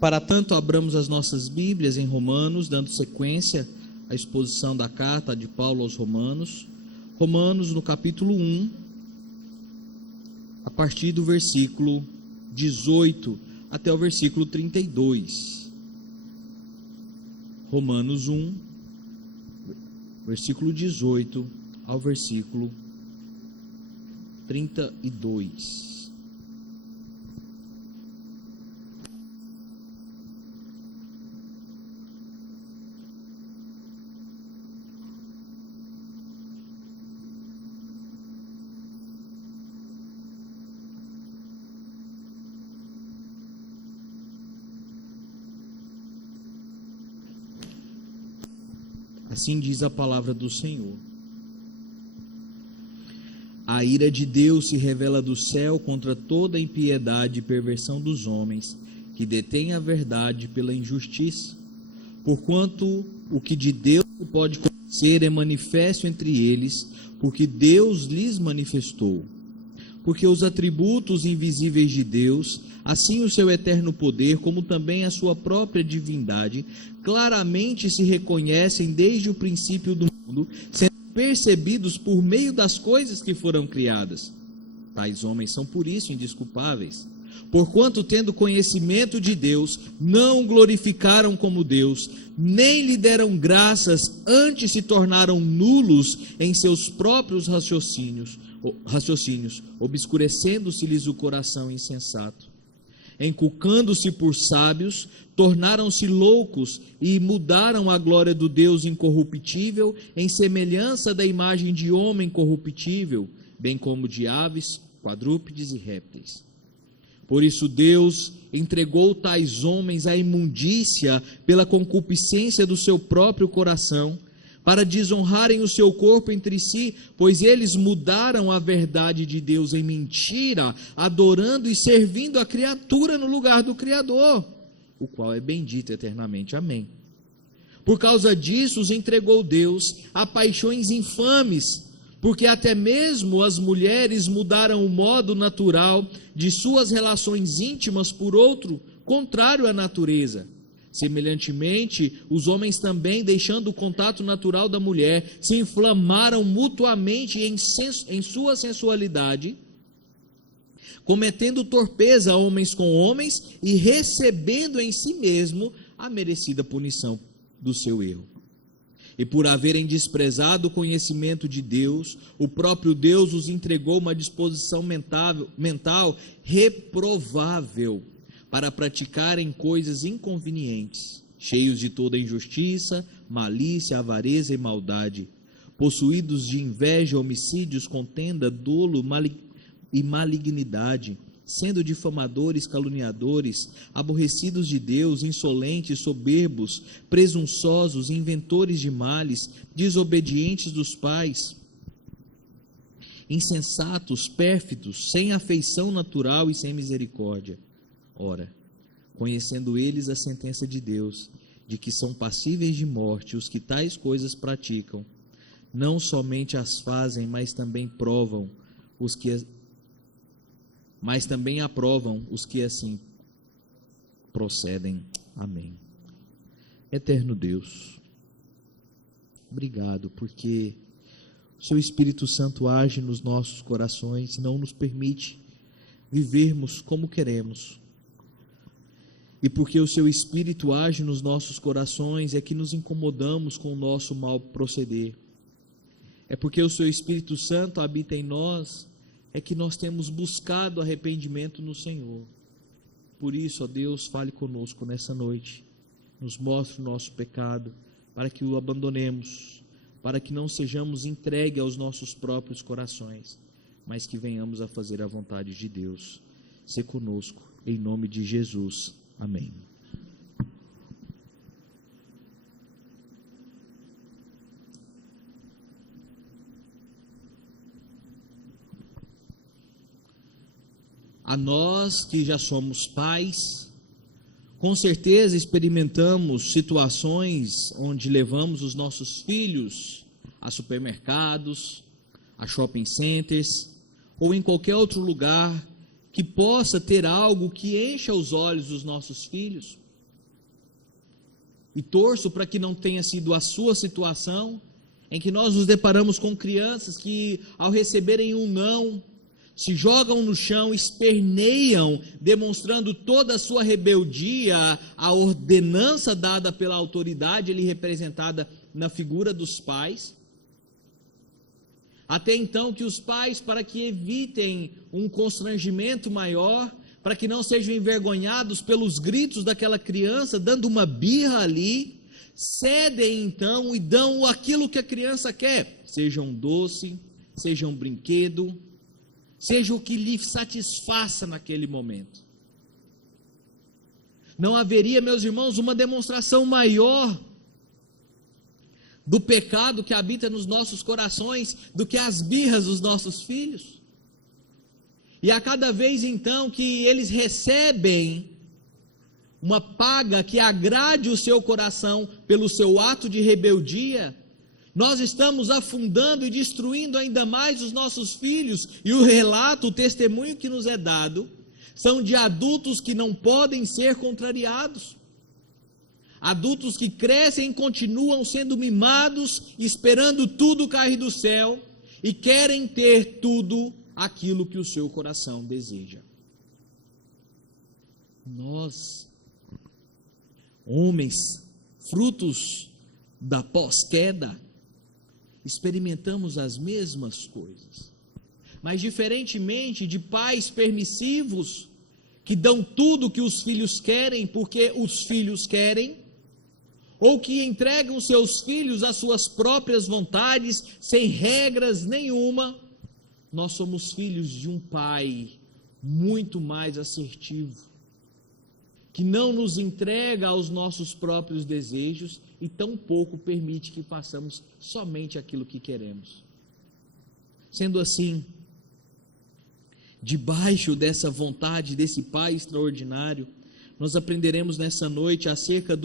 Para tanto, abramos as nossas Bíblias em Romanos, dando sequência à exposição da carta de Paulo aos Romanos. Romanos, no capítulo 1, a partir do versículo 18 até o versículo 32. Romanos 1, versículo 18 ao versículo 32. Assim diz a palavra do Senhor. A ira de Deus se revela do céu contra toda a impiedade e perversão dos homens, que detêm a verdade pela injustiça. Porquanto o que de Deus pode conhecer é manifesto entre eles, porque Deus lhes manifestou. Porque os atributos invisíveis de Deus, assim o seu eterno poder, como também a sua própria divindade, claramente se reconhecem desde o princípio do mundo, sendo percebidos por meio das coisas que foram criadas. Tais homens são por isso indesculpáveis. Porquanto, tendo conhecimento de Deus, não o glorificaram como Deus, nem lhe deram graças, antes se tornaram nulos em seus próprios raciocínios, obscurecendo-se-lhes o coração insensato. Enculcando-se por sábios, tornaram-se loucos e mudaram a glória do Deus incorruptível em semelhança da imagem de homem corruptível, bem como de aves, quadrúpedes e répteis. Por isso Deus entregou tais homens à imundícia pela concupiscência do seu próprio coração, para desonrarem o seu corpo entre si, pois eles mudaram a verdade de Deus em mentira, adorando e servindo a criatura no lugar do Criador, o qual é bendito eternamente. Amém. Por causa disso os entregou Deus a paixões infames, porque até mesmo as mulheres mudaram o modo natural de suas relações íntimas por outro, contrário à natureza. Semelhantemente, os homens também, deixando o contato natural da mulher, se inflamaram mutuamente em sua sensualidade, cometendo torpeza homens com homens e recebendo em si mesmo a merecida punição do seu erro. E por haverem desprezado o conhecimento de Deus, o próprio Deus os entregou uma disposição mental reprovável, para praticarem coisas inconvenientes, cheios de toda injustiça, malícia, avareza e maldade, possuídos de inveja, homicídios, contenda, dolo e malignidade, sendo difamadores, caluniadores, aborrecidos de Deus, insolentes, soberbos, presunçosos, inventores de males, desobedientes dos pais, insensatos, pérfidos, sem afeição natural e sem misericórdia. Ora, conhecendo eles a sentença de Deus, de que são passíveis de morte os que tais coisas praticam, não somente as fazem, mas também aprovam os que assim procedem. Amém. Eterno Deus, obrigado, porque o seu Espírito Santo age nos nossos corações e não nos permite vivermos como queremos. E porque o seu Espírito age nos nossos corações, é que nos incomodamos com o nosso mau proceder. É porque o seu Espírito Santo habita em nós, é que nós temos buscado arrependimento no Senhor. Por isso, ó Deus, fale conosco nessa noite, nos mostre o nosso pecado, para que o abandonemos, para que não sejamos entregues aos nossos próprios corações, mas que venhamos a fazer a vontade de Deus. Sê conosco, em nome de Jesus. Amém. A nós que já somos pais, com certeza experimentamos situações onde levamos os nossos filhos a supermercados, a shopping centers, ou em qualquer outro lugar que possa ter algo que encha os olhos dos nossos filhos, e torço para que não tenha sido a sua situação, em que nós nos deparamos com crianças que, ao receberem um não, se jogam no chão, esperneiam, demonstrando toda a sua rebeldia à ordenança dada pela autoridade, ali representada na figura dos pais. Até então que os pais, para que evitem um constrangimento maior, para que não sejam envergonhados pelos gritos daquela criança, dando uma birra ali, cedem então e dão aquilo que a criança quer, seja um doce, seja um brinquedo, seja o que lhe satisfaça naquele momento. Não haveria, meus irmãos, uma demonstração maior do pecado que habita nos nossos corações do que as birras dos nossos filhos. E a cada vez então que eles recebem uma paga que agrade o seu coração pelo seu ato de rebeldia, nós estamos afundando e destruindo ainda mais os nossos filhos. E o relato, o testemunho que nos é dado, são de adultos que não podem ser contrariados. Adultos que crescem e continuam sendo mimados, esperando tudo cair do céu e querem ter tudo aquilo que o seu coração deseja. Nós, homens, frutos da pós-queda, experimentamos as mesmas coisas, mas diferentemente de pais permissivos, que dão tudo que os filhos querem, porque os filhos querem, ou que entregam seus filhos às suas próprias vontades, sem regras nenhuma, nós somos filhos de um pai muito mais assertivo, que não nos entrega aos nossos próprios desejos e tampouco permite que façamos somente aquilo que queremos. Sendo assim, debaixo dessa vontade desse Pai extraordinário, nós aprenderemos nessa noite acerca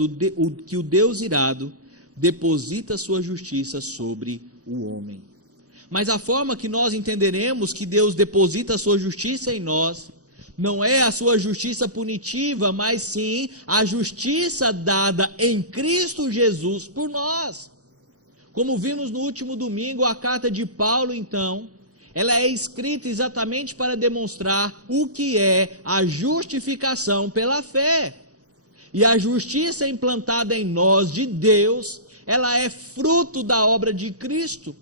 que o Deus irado deposita sua justiça sobre o homem. Mas a forma que nós entenderemos que Deus deposita a sua justiça em nós, não é a sua justiça punitiva, mas sim a justiça dada em Cristo Jesus por nós. Como vimos no último domingo, a carta de Paulo, então, ela é escrita exatamente para demonstrar o que é a justificação pela fé. E a justiça implantada em nós de Deus, ela é fruto da obra de Cristo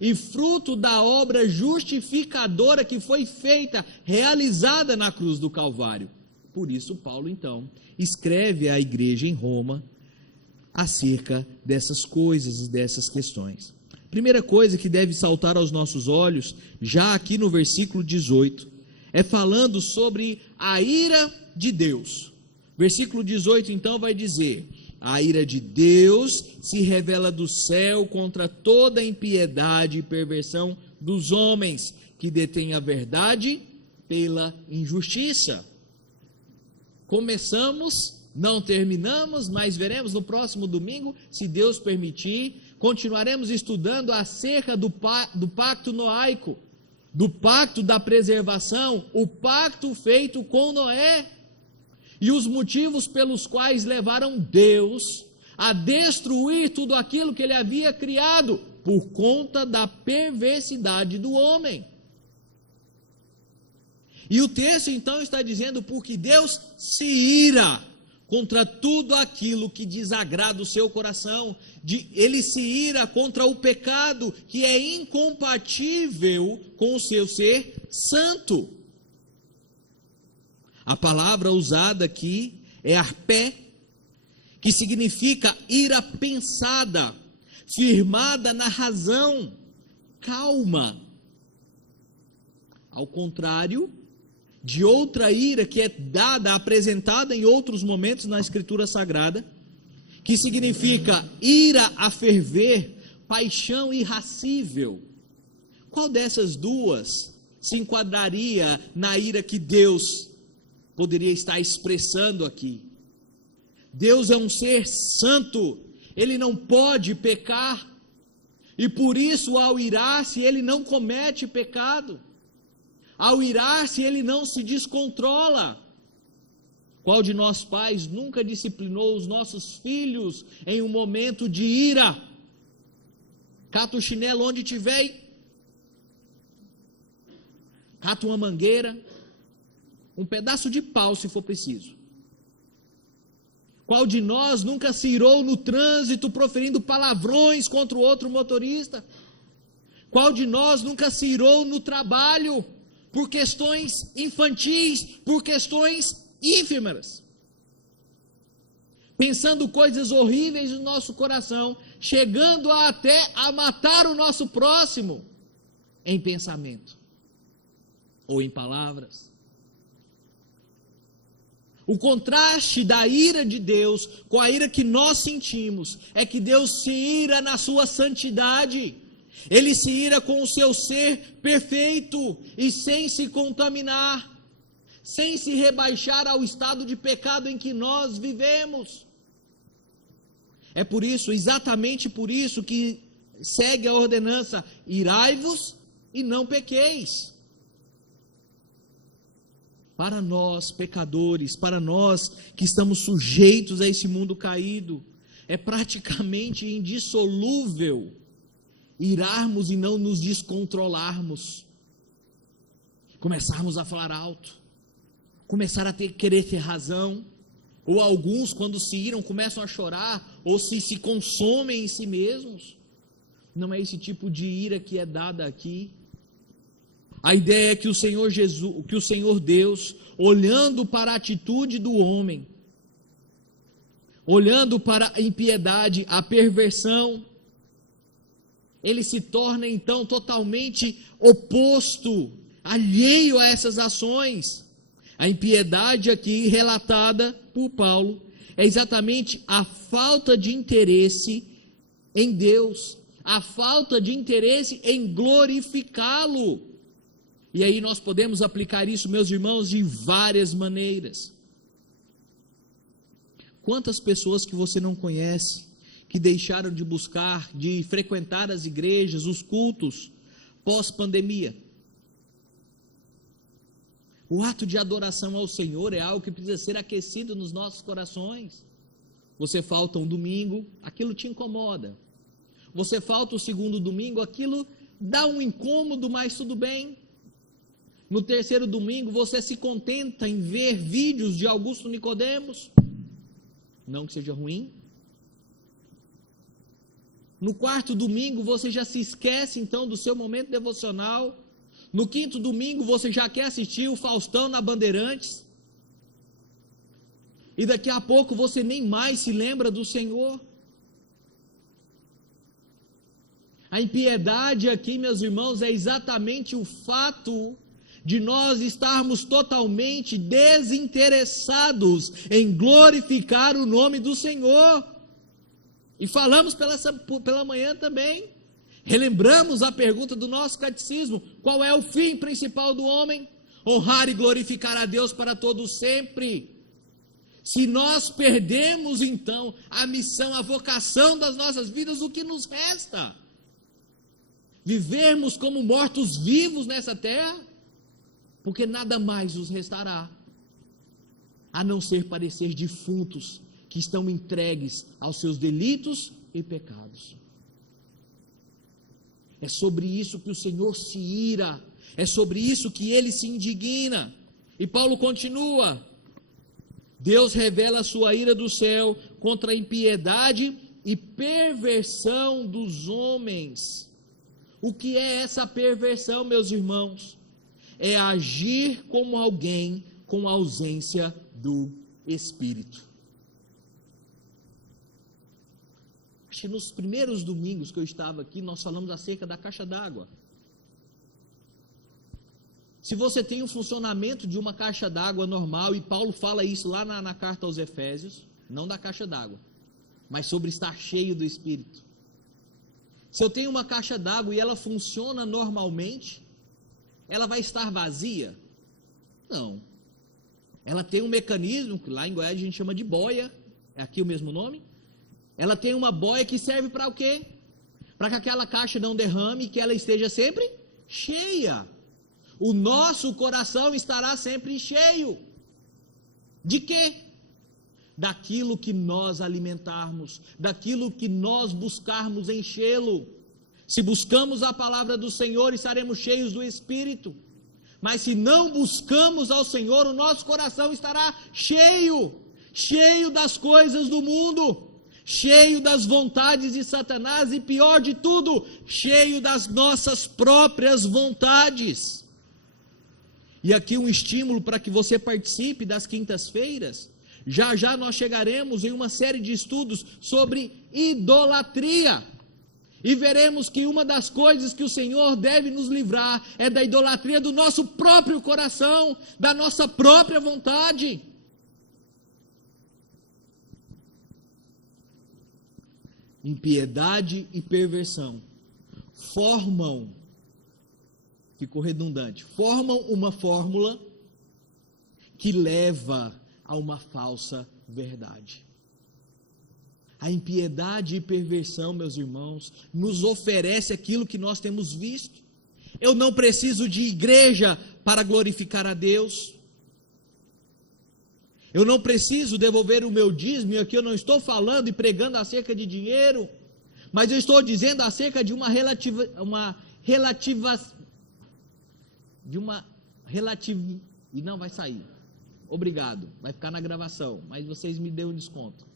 e fruto da obra justificadora que foi feita, realizada na cruz do Calvário. Por isso, Paulo, então, escreve à igreja em Roma acerca dessas coisas e dessas questões. Primeira coisa que deve saltar aos nossos olhos, já aqui no versículo 18, é falando sobre a ira de Deus. Versículo 18, então, vai dizer: a ira de Deus se revela do céu contra toda impiedade e perversão dos homens, que detêm a verdade pela injustiça. Começamos, não terminamos, mas veremos no próximo domingo, se Deus permitir. Continuaremos estudando acerca do pacto noaico, do pacto da preservação, o pacto feito com Noé, e os motivos pelos quais levaram Deus a destruir tudo aquilo que ele havia criado, por conta da perversidade do homem. E o texto então está dizendo, porque Deus se ira contra tudo aquilo que desagrada o seu coração, ele se ira contra o pecado que é incompatível com o seu ser santo. A palavra usada aqui é arpé, que significa ira pensada, firmada na razão, calma. Ao contrário de outra ira que é dada, apresentada em outros momentos na Escritura Sagrada, que significa ira a ferver, paixão irracível. Qual dessas duas se enquadraria na ira que Deus poderia estar expressando aqui? Deus é um ser santo, ele não pode pecar, e por isso, ao irar-se, ele não comete pecado. Ao irar-se, ele não se descontrola. Qual de nós pais nunca disciplinou os nossos filhos em um momento de ira? Cata o chinelo onde tiver, cata uma mangueira, um pedaço de pau se for preciso. Qual de nós nunca se irou no trânsito proferindo palavrões contra o outro motorista? Qual de nós nunca se irou no trabalho por questões infantis, por questões ínfimas? Pensando coisas horríveis no nosso coração, chegando até a matar o nosso próximo em pensamento ou em palavras. O contraste da ira de Deus com a ira que nós sentimos é que Deus se ira na sua santidade. Ele se ira com o seu ser perfeito e sem se contaminar, sem se rebaixar ao estado de pecado em que nós vivemos. É por isso, exatamente por isso, que segue a ordenança: irai-vos e não pequeis. Para nós, pecadores, para nós que estamos sujeitos a esse mundo caído, é praticamente indissolúvel irarmos e não nos descontrolarmos, começarmos a falar alto, começar a querer ter razão, ou alguns, quando se iram, começam a chorar, ou se consomem em si mesmos. Não é esse tipo de ira que é dada aqui. A ideia é que o Senhor Jesus, que o Senhor Deus, olhando para a atitude do homem, olhando para a impiedade, a perversão, ele se torna então totalmente oposto, alheio a essas ações. A impiedade aqui relatada por Paulo é exatamente a falta de interesse em Deus, a falta de interesse em glorificá-lo. E aí nós podemos aplicar isso, meus irmãos, de várias maneiras. Quantas pessoas que você não conhece, que deixaram de buscar, de frequentar as igrejas, os cultos, pós-pandemia? O ato de adoração ao Senhor é algo que precisa ser aquecido nos nossos corações. Você falta um domingo, aquilo te incomoda. Você falta o segundo domingo, aquilo dá um incômodo, mas tudo bem. No terceiro domingo, você se contenta em ver vídeos de Augusto Nicodemos, não que seja ruim. No quarto domingo, você já se esquece então do seu momento devocional. No quinto domingo, você já quer assistir o Faustão na Bandeirantes. E daqui a pouco você nem mais se lembra do Senhor. A impiedade aqui, meus irmãos, é exatamente o fato de nós estarmos totalmente desinteressados em glorificar o nome do Senhor. E falamos pela manhã também, relembramos a pergunta do nosso catecismo: qual é o fim principal do homem? Honrar e glorificar a Deus para todos sempre. Se nós perdemos então a missão, a vocação das nossas vidas, o que nos resta? Vivermos como mortos-vivos nessa terra? Porque nada mais nos restará, a não ser parecer defuntos que estão entregues aos seus delitos e pecados. É sobre isso que o Senhor se ira, é sobre isso que ele se indigna. E Paulo continua: Deus revela a sua ira do céu contra a impiedade e perversão dos homens. O que é essa perversão, meus irmãos? É agir como alguém com ausência do Espírito. Acho que nos primeiros domingos que eu estava aqui, nós falamos acerca da caixa d'água. Se você tem um funcionamento de uma caixa d'água normal, e Paulo fala isso lá na carta aos Efésios, não da caixa d'água, mas sobre estar cheio do Espírito. Se eu tenho uma caixa d'água e ela funciona normalmente, ela vai estar vazia? Não. Ela tem um mecanismo, que lá em Goiás a gente chama de boia, é aqui o mesmo nome. Ela tem uma boia que serve para o quê? Para que aquela caixa não derrame e que ela esteja sempre cheia. O nosso coração estará sempre cheio. De quê? Daquilo que nós alimentarmos, daquilo que nós buscarmos enchê-lo. Se buscamos a palavra do Senhor, estaremos cheios do Espírito. Mas se não buscamos ao Senhor, o nosso coração estará cheio das coisas do mundo, cheio das vontades de Satanás e, pior de tudo, cheio das nossas próprias vontades. E aqui um estímulo para que você participe das quintas-feiras. Já já nós chegaremos em uma série de estudos sobre idolatria. E veremos que uma das coisas que o Senhor deve nos livrar é da idolatria do nosso próprio coração, da nossa própria vontade. Impiedade e perversão formam, ficou redundante, formam uma fórmula que leva a uma falsa verdade. A impiedade e perversão, meus irmãos, nos oferece aquilo que nós temos visto. Eu não preciso de igreja para glorificar a Deus. Eu não preciso devolver o meu dízimo, e aqui eu não estou falando e pregando acerca de dinheiro, mas eu estou dizendo acerca de uma e não vai sair. Obrigado, vai ficar na gravação, mas vocês me dêem um desconto.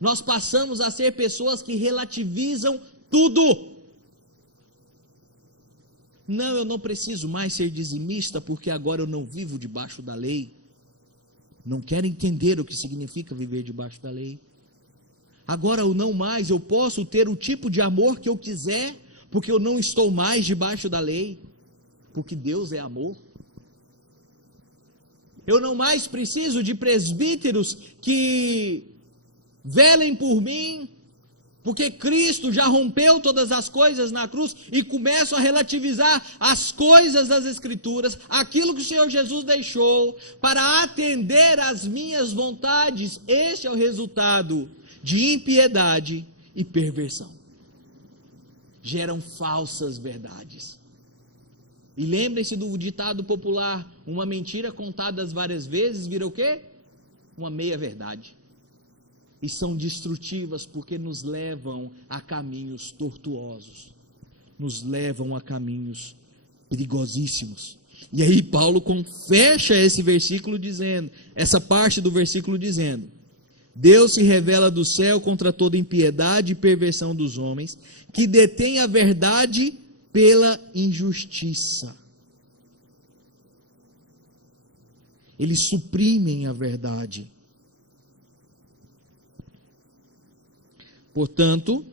Nós passamos a ser pessoas que relativizam tudo. Não, eu não preciso mais ser dizimista, porque agora eu não vivo debaixo da lei. Não quero entender o que significa viver debaixo da lei. Agora eu não mais, eu posso ter o tipo de amor que eu quiser, porque eu não estou mais debaixo da lei, porque Deus é amor. Eu não mais preciso de presbíteros que velem por mim, porque Cristo já rompeu todas as coisas na cruz e começo a relativizar as coisas das Escrituras, aquilo que o Senhor Jesus deixou, para atender às minhas vontades. Este é o resultado de impiedade e perversão. Geram falsas verdades. E lembrem-se do ditado popular: uma mentira contada várias vezes vira o quê? Uma meia-verdade. E são destrutivas porque nos levam a caminhos tortuosos, nos levam a caminhos perigosíssimos. E aí Paulo fecha esse versículo dizendo, essa parte do versículo dizendo: Deus se revela do céu contra toda impiedade e perversão dos homens, que detêm a verdade pela injustiça. Eles suprimem a verdade. Portanto,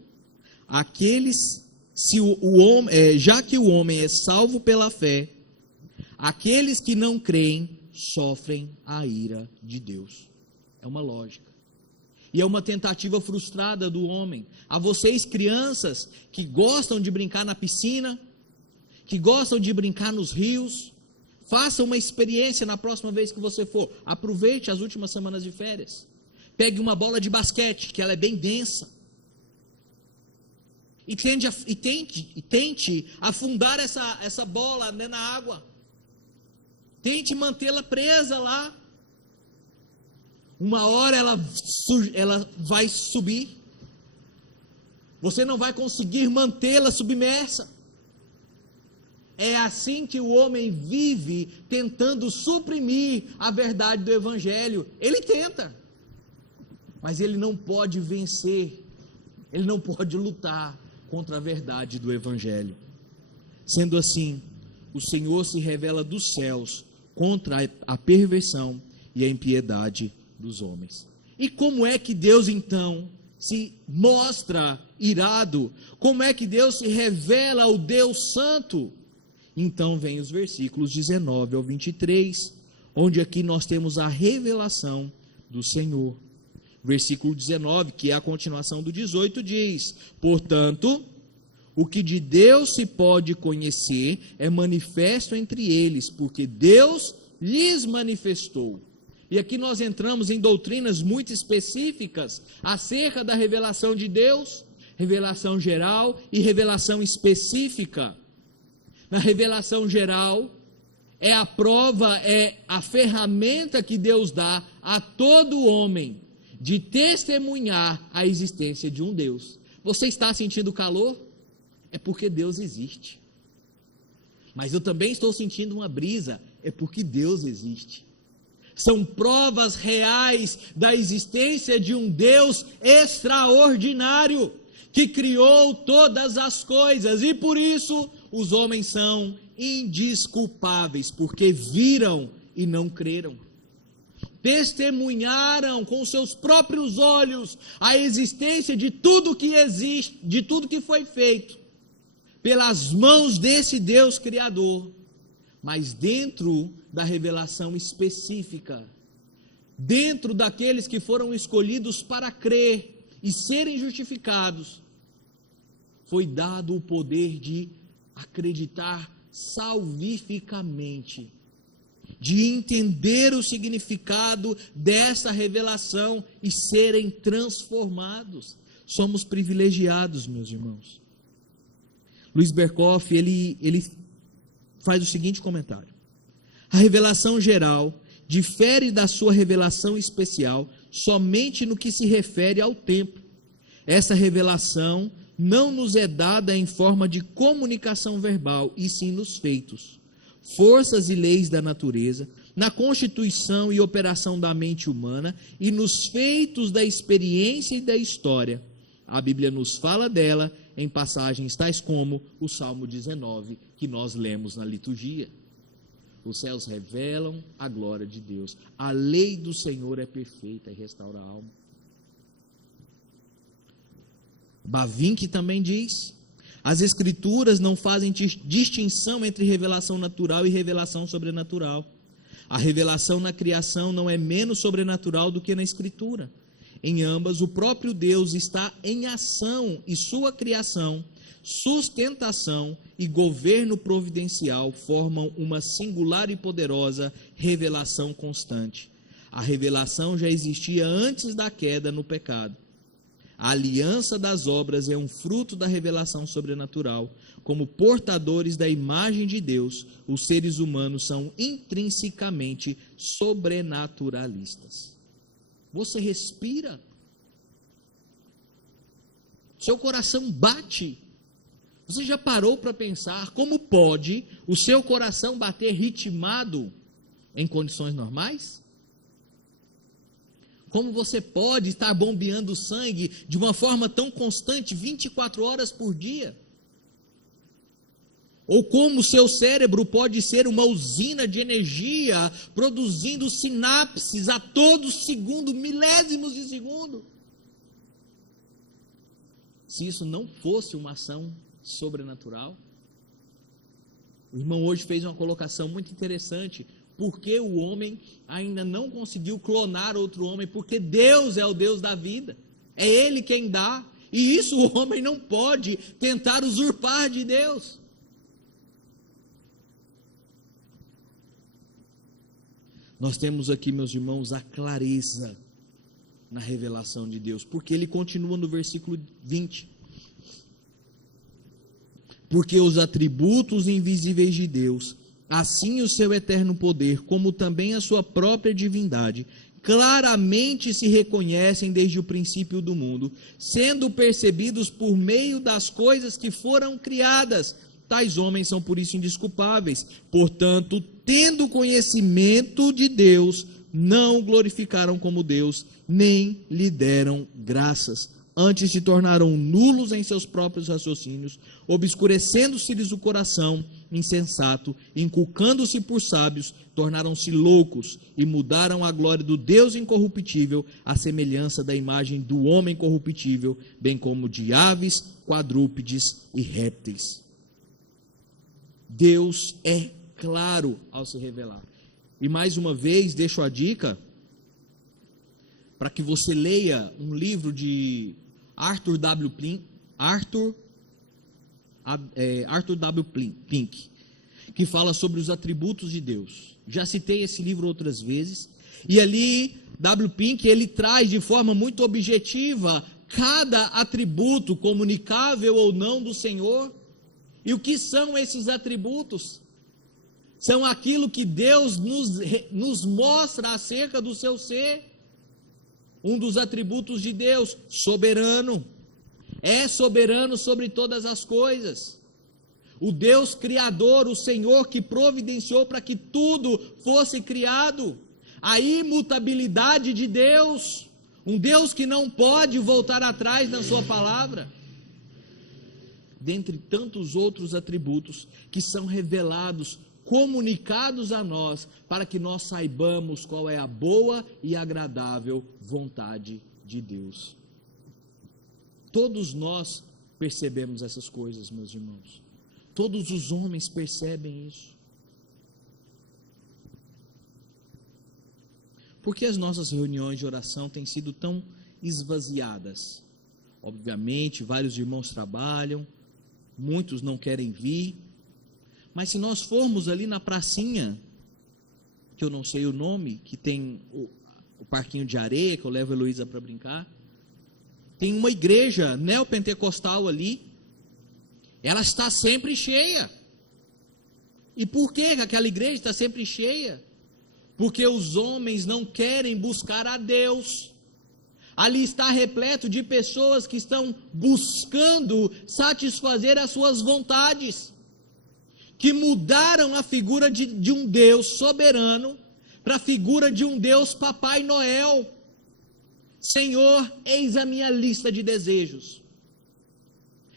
já que o homem é salvo pela fé, aqueles que não creem sofrem a ira de Deus. É uma lógica. E é uma tentativa frustrada do homem. A vocês, crianças, que gostam de brincar na piscina, que gostam de brincar nos rios, faça uma experiência na próxima vez que você for. Aproveite as últimas semanas de férias. Pegue uma bola de basquete, que ela é bem densa. E tente afundar essa bola, né, na água. Tente mantê-la presa lá. Uma hora ela vai subir. Você não vai conseguir mantê-la submersa. É assim que o homem vive, tentando suprimir a verdade do Evangelho. Ele tenta, mas ele não pode vencer. Ele não pode lutar contra a verdade do Evangelho. Sendo assim, o Senhor se revela dos céus contra a perversão e a impiedade dos homens. E como é que Deus então se mostra irado? Como é que Deus se revela o Deus Santo? Então vem os versículos 19 ao 23, onde aqui nós temos a revelação do Senhor. Versículo 19, que é a continuação do 18, diz: portanto, o que de Deus se pode conhecer é manifesto entre eles, porque Deus lhes manifestou. E aqui nós entramos em doutrinas muito específicas acerca da revelação de Deus, revelação geral e revelação específica. Na revelação geral, é a prova, é a ferramenta que Deus dá a todo homem de testemunhar a existência de um Deus. Você está sentindo calor? É porque Deus existe. Mas eu também estou sentindo uma brisa, é porque Deus existe. São provas reais da existência de um Deus extraordinário, que criou todas as coisas, e por isso os homens são indesculpáveis, porque viram e não creram. Testemunharam com seus próprios olhos a existência de tudo que existe, de tudo que foi feito pelas mãos desse Deus Criador, mas dentro da revelação específica, dentro daqueles que foram escolhidos para crer e serem justificados, foi dado o poder de acreditar salvificamente, de entender o significado dessa revelação e serem transformados. Somos privilegiados, meus irmãos. Luiz Berkoff, ele faz o seguinte comentário: a revelação geral difere da sua revelação especial somente no que se refere ao tempo. Essa revelação não nos é dada em forma de comunicação verbal, e sim nos feitos, forças e leis da natureza, na constituição e operação da mente humana e nos feitos da experiência e da história. A Bíblia nos fala dela em passagens tais como o Salmo 19, que nós lemos na liturgia. Os céus revelam a glória de Deus. A lei do Senhor é perfeita e restaura a alma. Bavinck também diz: as Escrituras não fazem distinção entre revelação natural e revelação sobrenatural. A revelação na criação não é menos sobrenatural do que na Escritura. Em ambas, o próprio Deus está em ação, e sua criação, sustentação e governo providencial formam uma singular e poderosa revelação constante. A revelação já existia antes da queda no pecado. A aliança das obras é um fruto da revelação sobrenatural. Como portadores da imagem de Deus, os seres humanos são intrinsecamente sobrenaturalistas. Você respira? Seu coração bate? Você já parou para pensar como pode o seu coração bater ritmado em condições normais? Como você pode estar bombeando sangue de uma forma tão constante, 24 horas por dia? Ou como o seu cérebro pode ser uma usina de energia, produzindo sinapses a todo segundo, milésimos de segundo? Se isso não fosse uma ação sobrenatural? O irmão hoje fez uma colocação muito interessante. Por que o homem ainda não conseguiu clonar outro homem? Porque Deus é o Deus da vida. É Ele quem dá. E isso o homem não pode tentar usurpar de Deus. Nós temos aqui, meus irmãos, a clareza na revelação de Deus. Porque ele continua no versículo 20. Porque os atributos invisíveis de Deus, assim o seu eterno poder, como também a sua própria divindade, claramente se reconhecem desde o princípio do mundo, sendo percebidos por meio das coisas que foram criadas. Tais homens são por isso indesculpáveis. Portanto, tendo conhecimento de Deus, não o glorificaram como Deus, nem lhe deram graças. Antes se tornaram nulos em seus próprios raciocínios, obscurecendo-se-lhes o coração insensato, inculcando-se por sábios, tornaram-se loucos e mudaram a glória do Deus incorruptível à semelhança da imagem do homem corruptível, bem como de aves, quadrúpedes e répteis. Deus é claro ao se revelar. E mais uma vez deixo a dica para que você leia um livro de Arthur W. Pink, que fala sobre os atributos de Deus. Já citei esse livro outras vezes, e ali W. Pink ele traz de forma muito objetiva cada atributo, comunicável ou não, do Senhor. E o que são esses atributos? são aquilo que Deus nos mostra acerca do seu ser. Um dos atributos de Deus, soberano. É soberano sobre todas as coisas. O Deus criador, o Senhor que providenciou para que tudo fosse criado. A imutabilidade de Deus. Um Deus que não pode voltar atrás na sua palavra. Dentre tantos outros atributos que são revelados, comunicados a nós, para que nós saibamos qual é a boa e agradável vontade de Deus. Todos nós percebemos essas coisas, meus irmãos. Todos os homens percebem isso. Por que as nossas reuniões de oração têm sido tão esvaziadas? Obviamente, vários irmãos trabalham, muitos não querem vir, mas se nós formos ali na pracinha, que eu não sei o nome, que tem o parquinho de areia, que eu levo a Heloísa para brincar, tem uma igreja neopentecostal ali, ela está sempre cheia. E por que aquela igreja está sempre cheia? Porque os homens não querem buscar a Deus. Ali está repleto de pessoas que estão buscando satisfazer as suas vontades, que mudaram a figura de um Deus soberano para a figura de um Deus Papai Noel. Senhor, eis a minha lista de desejos.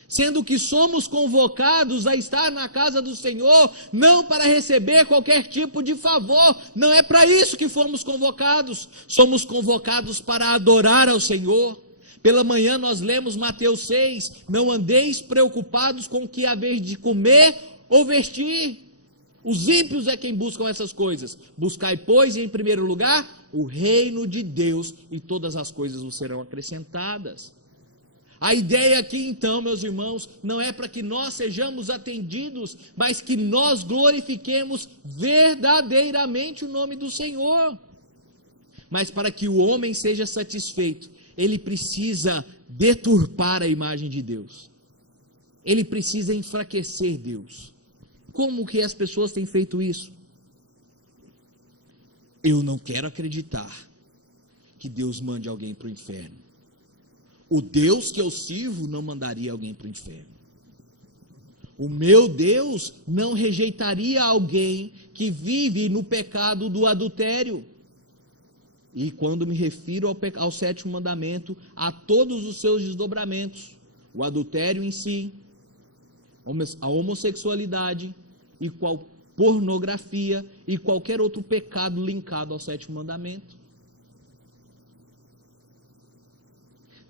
Sendo que somos convocados a estar na casa do Senhor, não para receber qualquer tipo de favor, não é para isso que fomos convocados, somos convocados para adorar ao Senhor. Pela manhã nós lemos Mateus 6, não andeis preocupados com o que haver de comer ou vestir. Os ímpios é quem buscam essas coisas. Buscai, pois, em primeiro lugar, o reino de Deus, e todas as coisas vos serão acrescentadas. A ideia aqui então, meus irmãos, não é para que nós sejamos atendidos, mas que nós glorifiquemos verdadeiramente o nome do Senhor. Mas para que o homem seja satisfeito, ele precisa deturpar a imagem de Deus. Ele precisa enfraquecer Deus. Como que as pessoas têm feito isso? Eu não quero acreditar que Deus mande alguém para o inferno. O Deus que eu sirvo não mandaria alguém para o inferno. O meu Deus não rejeitaria alguém que vive no pecado do adultério. E quando me refiro ao sétimo mandamento, a todos os seus desdobramentos, o adultério em si, a homossexualidade, e pornografia e qualquer outro pecado linkado ao sétimo mandamento.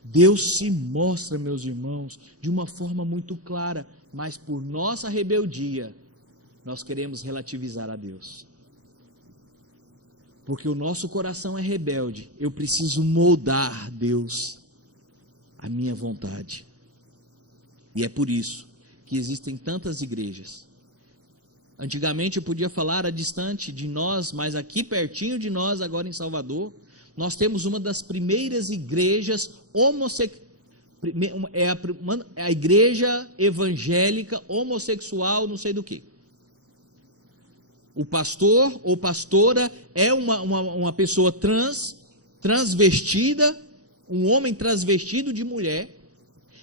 Deus se mostra, meus irmãos, de uma forma muito clara, mas por nossa rebeldia, nós queremos relativizar a Deus. Porque o nosso coração é rebelde, eu preciso moldar Deus à minha vontade. E é por isso que existem tantas igrejas. Antigamente eu podia falar a distante de nós, mas aqui pertinho de nós, agora em Salvador, nós temos uma das primeiras igrejas a igreja evangélica homossexual, não sei do que. O pastor ou pastora é uma pessoa transvestida, um homem transvestido de mulher,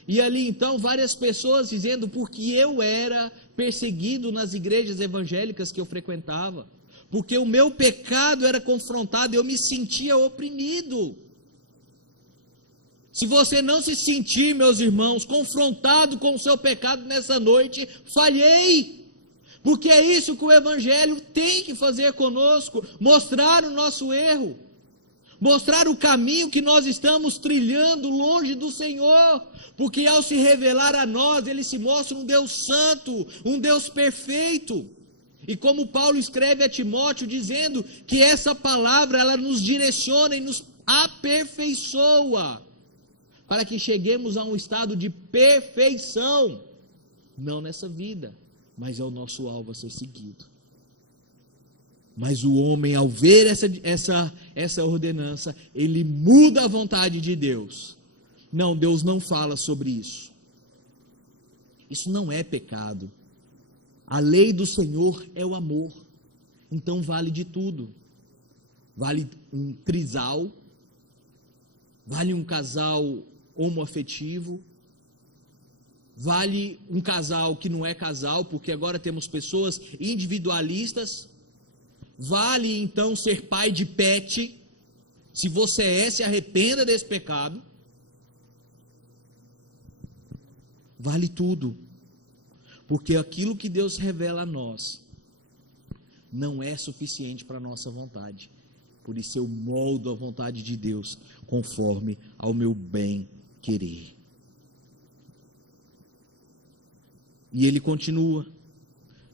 e ali então várias pessoas dizendo porque eu era perseguido nas igrejas evangélicas que eu frequentava, porque o meu pecado era confrontado, eu me sentia oprimido. Se você não se sentir, meus irmãos, confrontado com o seu pecado nessa noite, falhei, porque é isso que o Evangelho tem que fazer conosco, mostrar o nosso erro, mostrar o caminho que nós estamos trilhando longe do Senhor, porque ao se revelar a nós, Ele se mostra um Deus santo, um Deus perfeito, e como Paulo escreve a Timóteo, dizendo que essa palavra, ela nos direciona e nos aperfeiçoa, para que cheguemos a um estado de perfeição, não nessa vida, mas é o nosso alvo a ser seguido. Mas o homem, ao ver essa ordenança, ele muda a vontade de Deus. Não, Deus não fala sobre isso. Isso não é pecado. A lei do Senhor é o amor. Então vale de tudo. Vale um trisal, vale um casal homoafetivo, vale um casal que não é casal, porque agora temos pessoas individualistas, vale então ser pai de pet. Se você se arrependa desse pecado. Vale tudo, porque aquilo que Deus revela a nós não é suficiente para a nossa vontade. Por isso eu moldo a vontade de Deus conforme ao meu bem querer. E ele continua,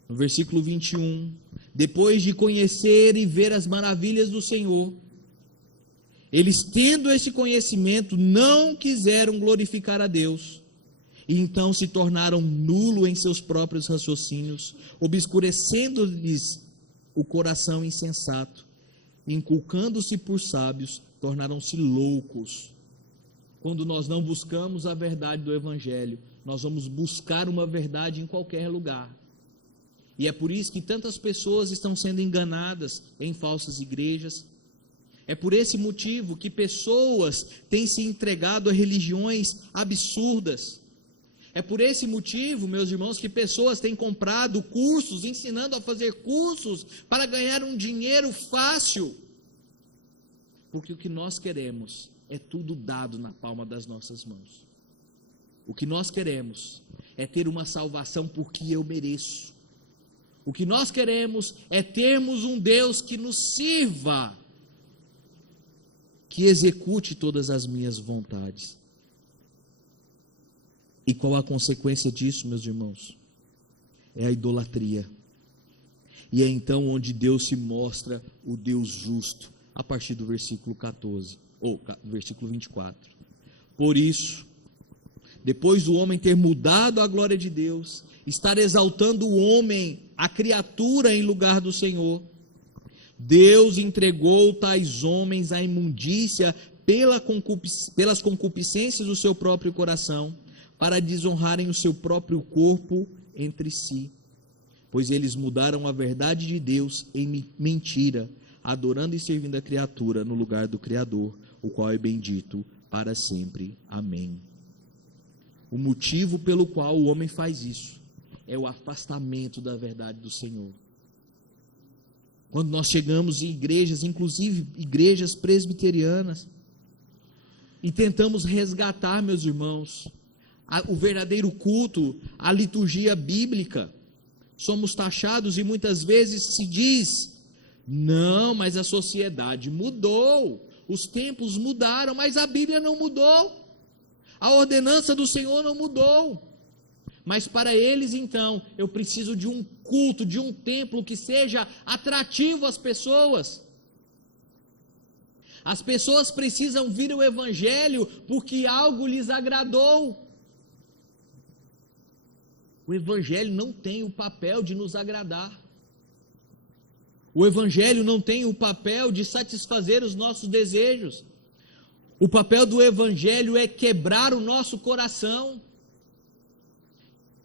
no versículo 21, depois de conhecer e ver as maravilhas do Senhor, eles, tendo esse conhecimento, não quiseram glorificar a Deus, e então se tornaram nulos em seus próprios raciocínios, obscurecendo-lhes o coração insensato, inculcando-se por sábios, tornaram-se loucos. Quando nós não buscamos a verdade do Evangelho, nós vamos buscar uma verdade em qualquer lugar. E é por isso que tantas pessoas estão sendo enganadas em falsas igrejas. É por esse motivo que pessoas têm se entregado a religiões absurdas. É por esse motivo, meus irmãos, que pessoas têm comprado cursos, ensinando a fazer cursos para ganhar um dinheiro fácil. Porque o que nós queremos é tudo dado na palma das nossas mãos. O que nós queremos é ter uma salvação porque eu mereço. O que nós queremos é termos um Deus que nos sirva, que execute todas as minhas vontades. E qual a consequência disso, meus irmãos? É a idolatria. E é então onde Deus se mostra o Deus justo, a partir do versículo 14, ou versículo 24. Por isso, depois do homem ter mudado a glória de Deus, estar exaltando o homem, a criatura em lugar do Senhor, Deus entregou tais homens à imundícia pelas concupiscências do seu próprio coração, para desonrarem o seu próprio corpo entre si, pois eles mudaram a verdade de Deus em mentira, adorando e servindo a criatura no lugar do Criador, o qual é bendito para sempre. Amém. O motivo pelo qual o homem faz isso é o afastamento da verdade do Senhor. Quando nós chegamos em igrejas, inclusive igrejas presbiterianas, e tentamos resgatar, meus irmãos, o verdadeiro culto, a liturgia bíblica, somos taxados e muitas vezes se diz: não, mas a sociedade mudou, os tempos mudaram, mas a Bíblia não mudou, a ordenança do Senhor não mudou. Mas para eles, então, eu preciso de um culto, de um templo que seja atrativo às pessoas. As pessoas precisam vir ao Evangelho porque algo lhes agradou. O Evangelho não tem o papel de nos agradar. O Evangelho não tem o papel de satisfazer os nossos desejos. O papel do Evangelho é quebrar o nosso coração.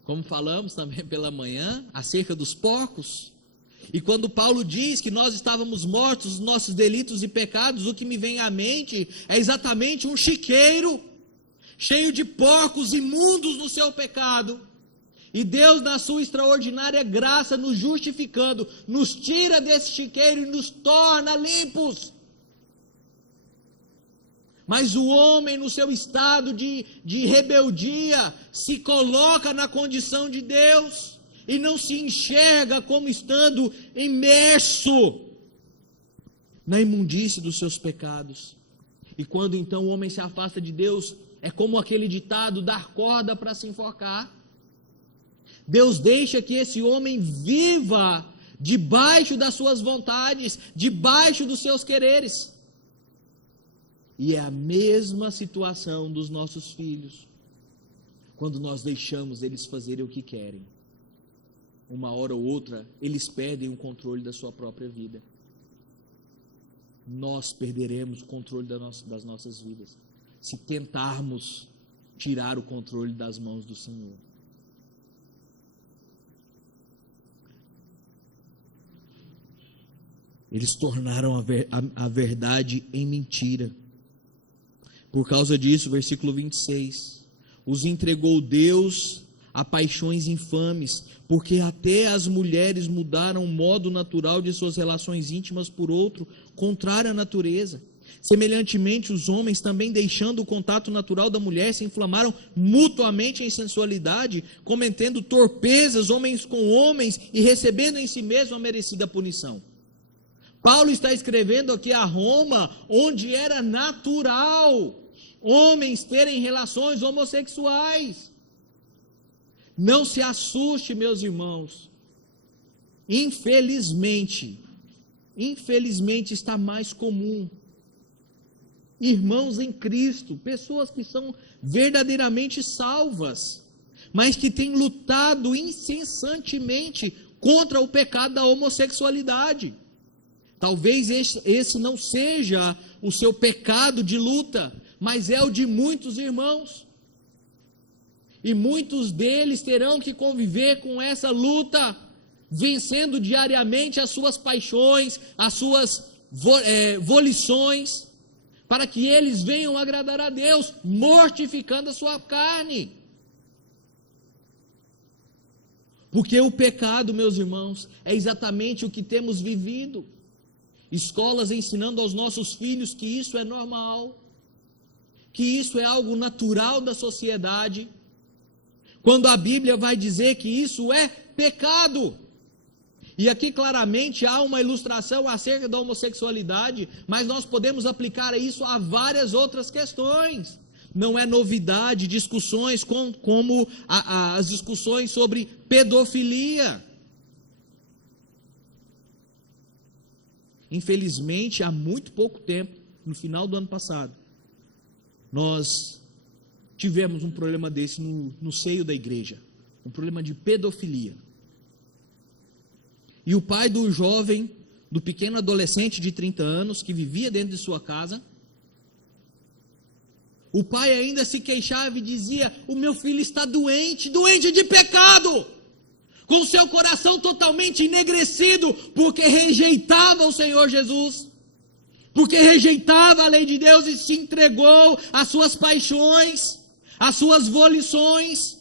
Como falamos também pela manhã, acerca dos porcos. E quando Paulo diz que nós estávamos mortos nos nossos delitos e pecados, o que me vem à mente é exatamente um chiqueiro, cheio de porcos imundos no seu pecado. E Deus, na sua extraordinária graça, nos justificando, nos tira desse chiqueiro e nos torna limpos. Mas o homem, no seu estado de rebeldia, se coloca na condição de Deus e não se enxerga como estando imerso na imundície dos seus pecados. E quando então o homem se afasta de Deus, é como aquele ditado: dar corda para se enforcar. Deus deixa que esse homem viva debaixo das suas vontades, debaixo dos seus quereres. E é a mesma situação dos nossos filhos. Quando nós deixamos eles fazerem o que querem, uma hora ou outra, eles perdem o controle da sua própria vida. Nós perderemos o controle das nossas vidas, se tentarmos tirar o controle das mãos do Senhor. Eles tornaram a verdade em mentira. Por causa disso, versículo 26, os entregou Deus a paixões infames, porque até as mulheres mudaram o modo natural de suas relações íntimas por outro, contrário à natureza. Semelhantemente, os homens, também deixando o contato natural da mulher, se inflamaram mutuamente em sensualidade, cometendo torpezas homens com homens e recebendo em si mesmo a merecida punição. Paulo está escrevendo aqui a Roma, onde era natural homens terem relações homossexuais. Não se assuste, meus irmãos. Infelizmente está mais comum. Irmãos em Cristo, pessoas que são verdadeiramente salvas, mas que têm lutado incessantemente contra o pecado da homossexualidade. Talvez esse não seja o seu pecado de luta, mas é o de muitos irmãos. E muitos deles terão que conviver com essa luta, vencendo diariamente as suas paixões, as suas volições, para que eles venham agradar a Deus, mortificando a sua carne. Porque o pecado, meus irmãos, é exatamente o que temos vivido. Escolas ensinando aos nossos filhos que isso é normal, que isso é algo natural da sociedade, quando a Bíblia vai dizer que isso é pecado. E aqui claramente há uma ilustração acerca da homossexualidade, mas nós podemos aplicar isso a várias outras questões. Não é novidade discussões como as discussões sobre pedofilia. Infelizmente, há muito pouco tempo, no final do ano passado, nós tivemos um problema desse no seio da igreja, um problema de pedofilia. E o pai do jovem, do pequeno adolescente de 30 anos, que vivia dentro de sua casa, o pai ainda se queixava e dizia: o meu filho está doente de pecado, com seu coração totalmente enegrecido, porque rejeitava o Senhor Jesus, porque rejeitava a lei de Deus e se entregou às suas paixões, às suas volições.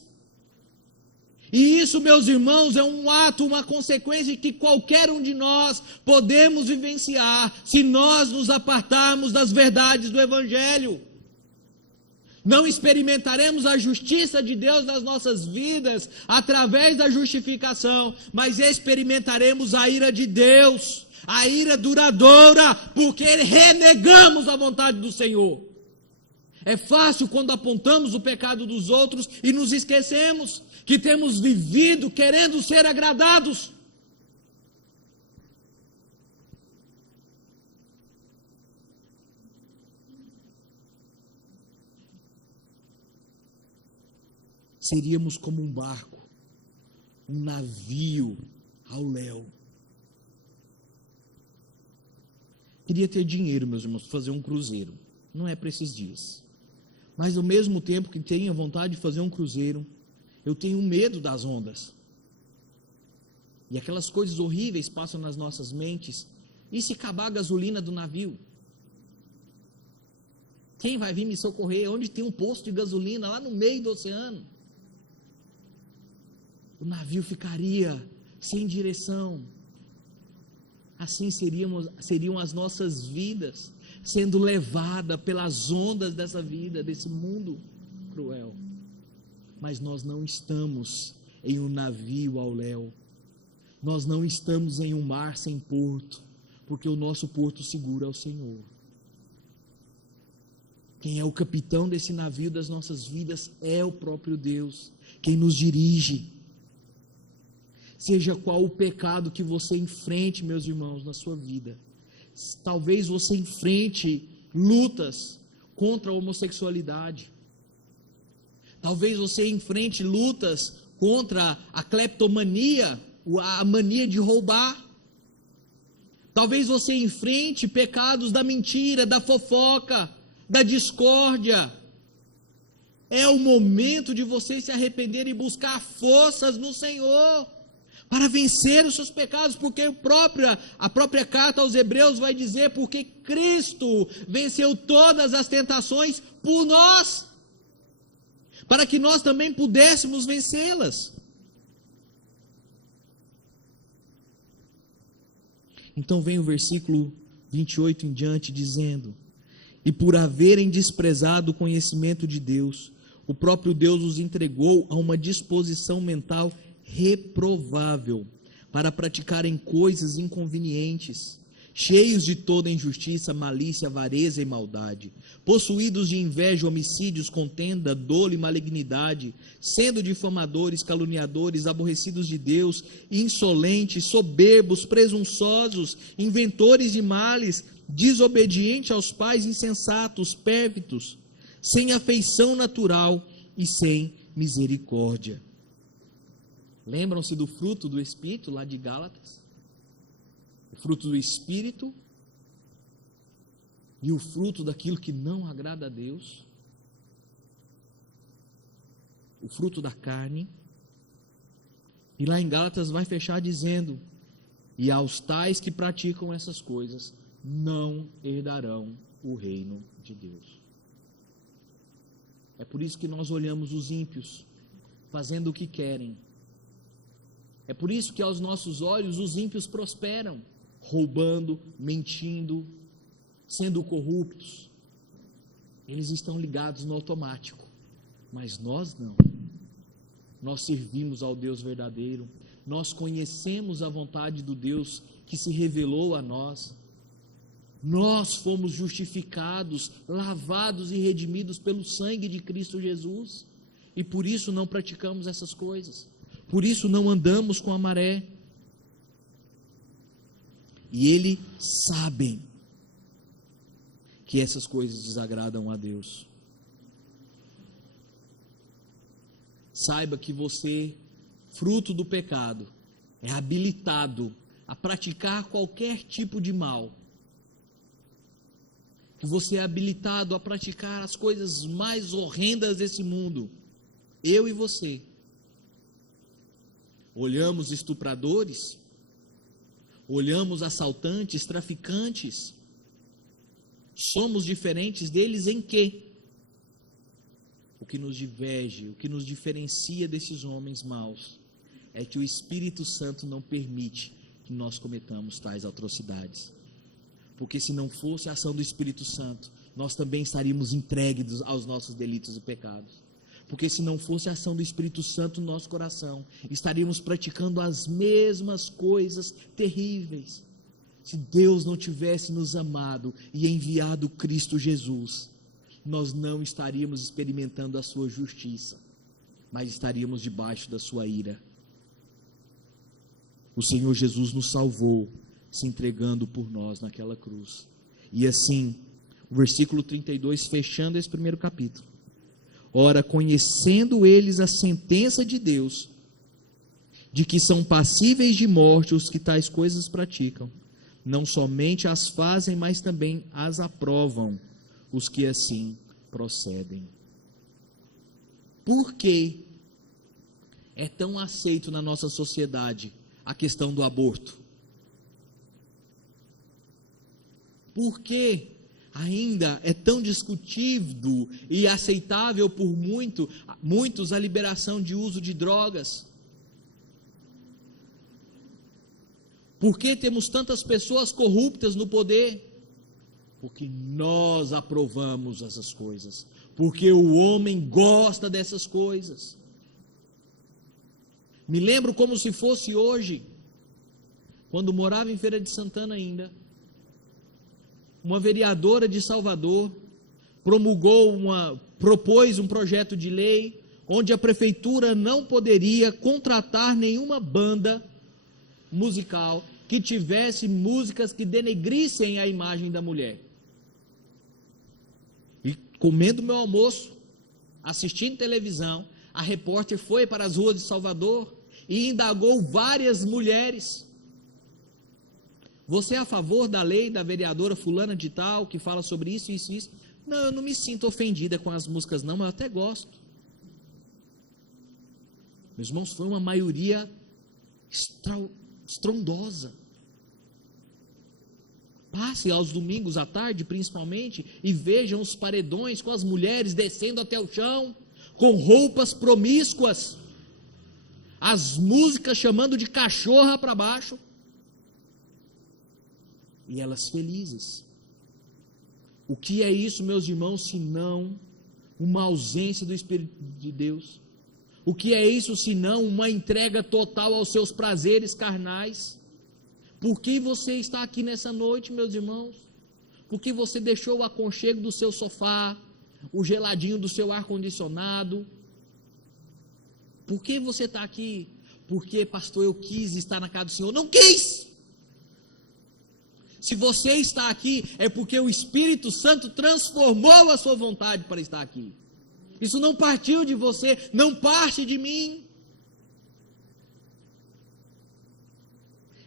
E isso, meus irmãos, é um ato, uma consequência que qualquer um de nós podemos vivenciar, se nós nos apartarmos das verdades do Evangelho. Não experimentaremos a justiça de Deus nas nossas vidas, através da justificação, mas experimentaremos a ira de Deus, a ira duradoura, porque renegamos a vontade do Senhor. É fácil quando apontamos o pecado dos outros e nos esquecemos que temos vivido querendo ser agradados. Seríamos como um barco, um navio ao léu. Queria ter dinheiro, meus irmãos, para fazer um cruzeiro. Não é para esses dias. Mas ao mesmo tempo que tenho vontade de fazer um cruzeiro, eu tenho medo das ondas. E aquelas coisas horríveis passam nas nossas mentes. E se acabar a gasolina do navio? Quem vai vir me socorrer? Onde tem um posto de gasolina? Lá no meio do oceano. O navio ficaria sem direção. Assim seriam as nossas vidas, sendo levada pelas ondas dessa vida, desse mundo cruel. Mas nós não estamos em um navio ao léu. Nós não estamos em um mar sem porto, porque o nosso porto seguro é o Senhor. Quem é o capitão desse navio das nossas vidas é o próprio Deus, quem nos dirige. Seja qual o pecado que você enfrente, meus irmãos, na sua vida. Talvez você enfrente lutas contra a homossexualidade. Talvez você enfrente lutas contra a cleptomania, a mania de roubar. Talvez você enfrente pecados da mentira, da fofoca, da discórdia. É o momento de você se arrepender e buscar forças no Senhor, para vencer os seus pecados, porque a própria carta aos Hebreus vai dizer, porque Cristo venceu todas as tentações por nós, para que nós também pudéssemos vencê-las. Então vem o versículo 28 em diante dizendo: e por haverem desprezado o conhecimento de Deus, o próprio Deus os entregou a uma disposição mental reprovável, para praticarem coisas inconvenientes, cheios de toda injustiça, malícia, avareza e maldade, possuídos de inveja, homicídios, contenda, dolo e malignidade, sendo difamadores, caluniadores, aborrecidos de Deus, insolentes, soberbos, presunçosos, inventores de males, desobedientes aos pais, insensatos, pérfidos, sem afeição natural e sem misericórdia. Lembram-se do fruto do Espírito, lá de Gálatas? O fruto do Espírito e o fruto daquilo que não agrada a Deus. O fruto da carne. E lá em Gálatas vai fechar dizendo: e aos tais que praticam essas coisas, não herdarão o reino de Deus. É por isso que nós olhamos os ímpios fazendo o que querem. É por isso que aos nossos olhos os ímpios prosperam, roubando, mentindo, sendo corruptos. Eles estão ligados no automático, mas nós não. Nós servimos ao Deus verdadeiro, nós conhecemos a vontade do Deus que se revelou a nós. Nós fomos justificados, lavados e redimidos pelo sangue de Cristo Jesus, e por isso não praticamos essas coisas. Por isso não andamos com a maré. E eles sabem que essas coisas desagradam a Deus. Saiba que você, fruto do pecado, é habilitado a praticar qualquer tipo de mal. Que você é habilitado a praticar as coisas mais horrendas desse mundo. Eu e você. Olhamos estupradores, olhamos assaltantes, traficantes. Somos diferentes deles em quê? O que nos diverge, o que nos diferencia desses homens maus, é que o Espírito Santo não permite que nós cometamos tais atrocidades. Porque se não fosse a ação do Espírito Santo, nós também estaríamos entregues aos nossos delitos e pecados. Porque se não fosse a ação do Espírito Santo no nosso coração, estaríamos praticando as mesmas coisas terríveis. Se Deus não tivesse nos amado e enviado Cristo Jesus, nós não estaríamos experimentando a sua justiça, mas estaríamos debaixo da sua ira. O Senhor Jesus nos salvou, se entregando por nós naquela cruz. E assim, o versículo 32, fechando esse primeiro capítulo. Ora, conhecendo eles a sentença de Deus, de que são passíveis de morte os que tais coisas praticam, não somente as fazem, mas também as aprovam, os que assim procedem. Por que é tão aceito na nossa sociedade a questão do aborto? Por que ainda é tão discutido e aceitável por muitos a liberação de uso de drogas? Por que temos tantas pessoas corruptas no poder? Porque nós aprovamos essas coisas, porque o homem gosta dessas coisas. Me lembro como se fosse hoje, quando morava em Feira de Santana ainda, uma vereadora de Salvador propôs um projeto de lei onde a prefeitura não poderia contratar nenhuma banda musical que tivesse músicas que denegrissem a imagem da mulher. E comendo meu almoço, assistindo televisão, a repórter foi para as ruas de Salvador e indagou várias mulheres. Você é a favor da lei da vereadora fulana de tal, que fala sobre isso, isso, isso? Não, eu não me sinto ofendida com as músicas não, mas eu até gosto. Meus irmãos, foi uma maioria estrondosa. Passe aos domingos à tarde, principalmente, e vejam os paredões com as mulheres descendo até o chão, com roupas promíscuas, as músicas chamando de cachorra para baixo, e elas felizes. O que é isso, meus irmãos, se não uma ausência do Espírito de Deus? O que é isso, se não uma entrega total aos seus prazeres carnais? Por que você está aqui nessa noite, meus irmãos? Porque você deixou o aconchego do seu sofá, o geladinho do seu ar-condicionado? Por que você está aqui? Porque, pastor, eu quis estar na casa do Senhor. Não quis! Se você está aqui, é porque o Espírito Santo transformou a sua vontade para estar aqui. Isso não partiu de você, não parte de mim.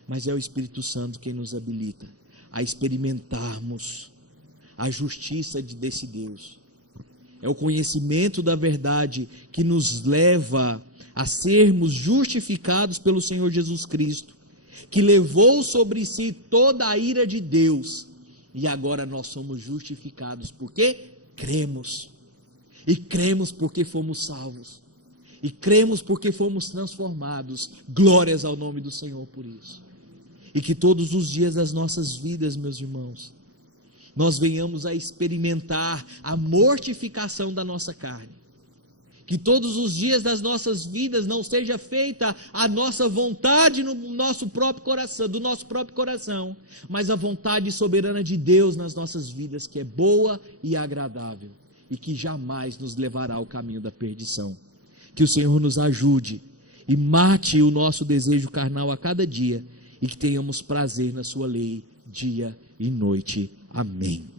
Mas é o Espírito Santo quem nos habilita a experimentarmos a justiça desse Deus. É o conhecimento da verdade que nos leva a sermos justificados pelo Senhor Jesus Cristo, que levou sobre si toda a ira de Deus, e agora nós somos justificados porque cremos, e cremos porque fomos salvos, e cremos porque fomos transformados. Glórias ao nome do Senhor por isso. E que todos os dias das nossas vidas, meus irmãos, nós venhamos a experimentar a mortificação da nossa carne. Que todos os dias das nossas vidas não seja feita a nossa vontade no nosso próprio coração, do nosso próprio coração, mas a vontade soberana de Deus nas nossas vidas, que é boa e agradável, e que jamais nos levará ao caminho da perdição. Que o Senhor nos ajude e mate o nosso desejo carnal a cada dia, e que tenhamos prazer na sua lei dia e noite. Amém.